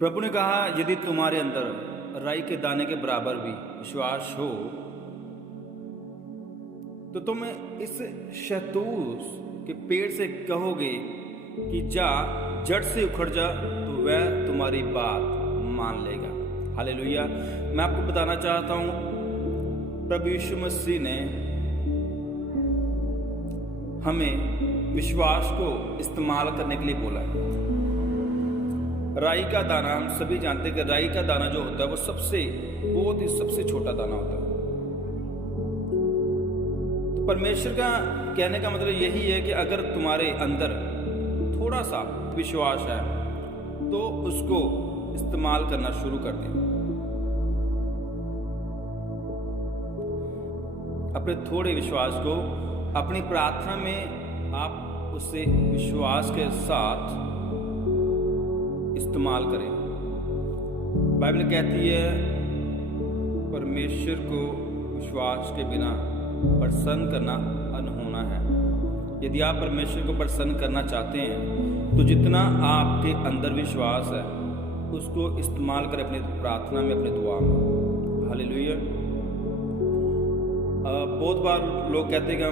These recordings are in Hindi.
प्रभु ने कहा, यदि तुम्हारे अंदर राई के दाने के बराबर भी विश्वास हो तो तुम इस शहतूत के पेड़ से कहोगे कि जा, जड़ से उखड़ जा, तो वह तुम्हारी बात मान लेगा। हालेलुया। मैं आपको बताना चाहता हूं, प्रभु यीशु मसीह ने हमें विश्वास को इस्तेमाल करने के लिए बोला है। राई का दाना, हम सभी जानते हैं कि राई का दाना जो होता है वो सबसे छोटा दाना होता है। तो परमेश्वर का कहने का मतलब यही है कि अगर तुम्हारे अंदर थोड़ा सा विश्वास है तो उसको इस्तेमाल करना शुरू कर दें। अपने थोड़े विश्वास को अपनी प्रार्थना में आप उससे विश्वास के साथ इस्तेमाल करें। बाइबल कहती है परमेश्वर को विश्वास के बिना प्रसन्न करना अनहोना है। यदि आप परमेश्वर को प्रसन्न करना चाहते हैं तो जितना आपके अंदर विश्वास है उसको इस्तेमाल करें अपनी प्रार्थना में, अपनी दुआ में। हालेलुया। बहुत बार लोग कहते हैं कि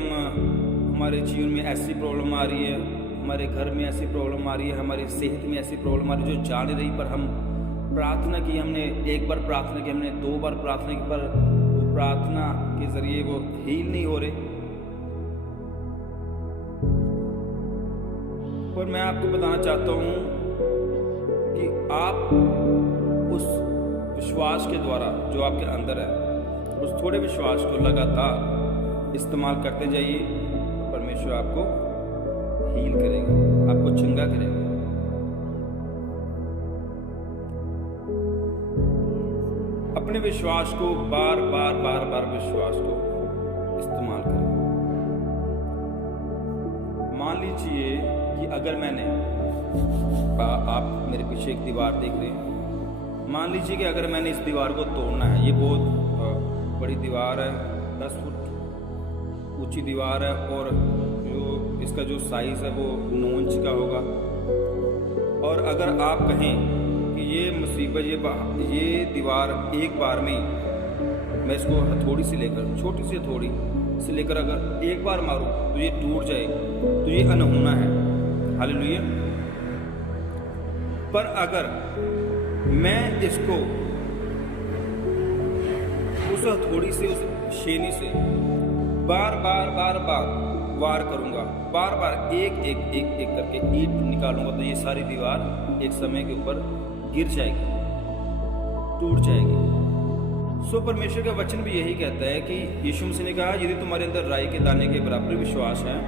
हमारे जीवन में ऐसी प्रॉब्लम आ रही है, हमारे घर में ऐसी प्रॉब्लम आ रही है, हमारी सेहत में ऐसी प्रॉब्लम आ रही है जो जा नहीं रही, पर हम प्रार्थना की, हमने एक बार प्रार्थना की, हमने 2 बार प्रार्थना की, पर वो प्रार्थना के जरिए वो हील नहीं हो रहे। और मैं आपको बताना चाहता हूं कि आप उस विश्वास के द्वारा जो आपके अंदर है, उस थोड़े विश्वास को लगातार इस्तेमाल करते जाइए। परमेश्वर आपको हील करेगा, आपको चंगा करेगा। अपने विश्वास को बार बार विश्वास को इस्तेमाल करें। मान लीजिए कि अगर मैंने आप मेरे पीछे एक दीवार देख रहे हैं, मान लीजिए कि अगर मैंने इस दीवार को तोड़ना है, ये बहुत बड़ी दीवार है, 10 फुट ऊंची दीवार है और जो इसका जो साइज है वो 9 इंच का होगा। और अगर आप कहें कि ये मुसीबत, ये दीवार एक बार में मैं इसको हथौड़ी से लेकर, छोटी सी हथौड़ी से लेकर अगर एक बार मारूं तो ये टूट जाए, तो ये अनहोना है। हालेलुया। पर अगर मैं इसको उस हथौड़ी से, उस छेनी से बार वार करूंगा, बार एक करके ईंट निकालूंगा, तो ये सारी दीवार एक समय के ऊपर गिर जाएगी, टूट जाएगी। सो परमेश्वर का वचन भी यही कहता है कि यीशु मसीह ने कहा, यदि तुम्हारे अंदर राई के दाने के बराबर विश्वास है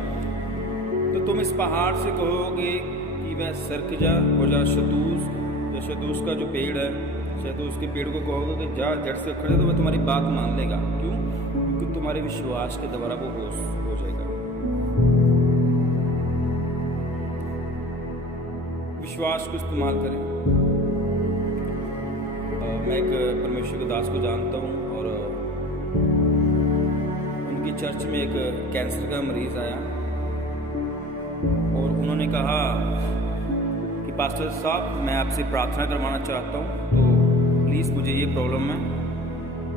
तो तुम इस पहाड़ से कहोगे कि वह सरक जा और जा, शहतूत का जो पेड़ है, शहतूत के पेड़ को कहोगे कि जा, जड़ से उखड़ जा, तो वह तुम्हारी बात मान लेगा। क्यों? क्योंकि तुम्हारे विश्वास के द्वारा वो हो जाएगा। विश्वास को इस्तेमाल करें। मैं एक परमेश्वर के दास को जानता हूं और उनकी चर्च में एक कैंसर का मरीज आया और उन्होंने कहा कि पास्टर साहब, मैं आपसे प्रार्थना करवाना चाहता हूं, तो प्लीज़ मुझे ये प्रॉब्लम है,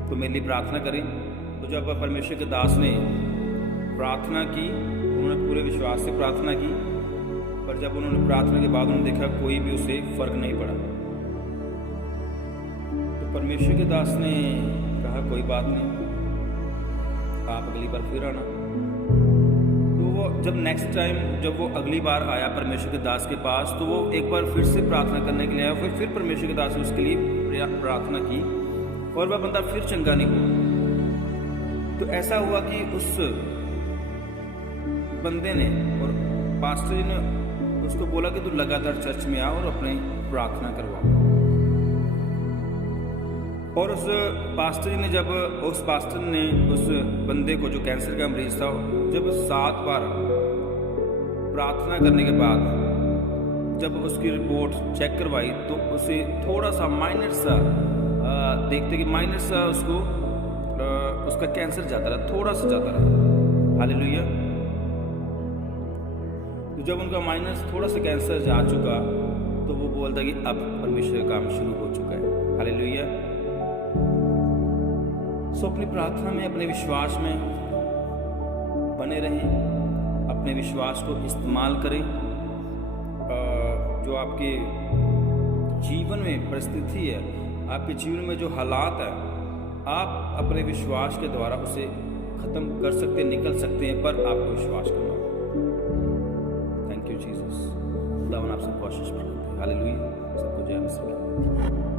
तो मेरे लिए प्रार्थना करें। तो जब परमेश्वर के दास ने प्रार्थना की, उन्होंने पूरे विश्वास से प्रार्थना की, पर जब उन्होंने प्रार्थना के बाद उन्होंने देखा कोई भी उसे फर्क नहीं पड़ा, तो परमेश्वर के दास ने कहा कोई बात नहीं, आप अगली बार फिर आना। तो वो जब नेक्स्ट टाइम, जब वो अगली बार आया परमेश्वर के दास के पास, तो वो एक बार फिर से प्रार्थना करने के लिए आया। फिर परमेश्वर के दास ने उसके लिए प्रार्थना की और वह बंदा फिर चंगा नहीं हुआ। तो ऐसा हुआ कि उस बंदे ने और पास्टर जी ने उसको बोला कि तू लगातार चर्च में आ और अपनी प्रार्थना करवा। और उस पास्टर ने उस बंदे को, जो कैंसर का मरीज था, जब 7 बार प्रार्थना करने के बाद जब उसकी रिपोर्ट चेक करवाई तो उसे थोड़ा सा माइनर सा देखते कि माइनर सा उसका कैंसर जाता रहा, थोड़ा सा जाता रहा। हालेलुया। तो जब उनका माइनस थोड़ा सा कैंसर जा चुका तो वो बोलता कि अब परमेश्वर का काम शुरू हो चुका है। हालेलुया। सो अपनी प्रार्थना में, अपने विश्वास में बने रहें, अपने विश्वास को इस्तेमाल करें। जो आपके जीवन में परिस्थिति है, आपके जीवन में जो हालात है, आप अपने विश्वास के द्वारा उसे खत्म कर सकते हैं, निकल सकते हैं, पर आपको विश्वास करना होगा। Thank you Jesus. खुदावन आप सबको आशीष प्रदान करे। हालेलुया। सबको जय मसीह।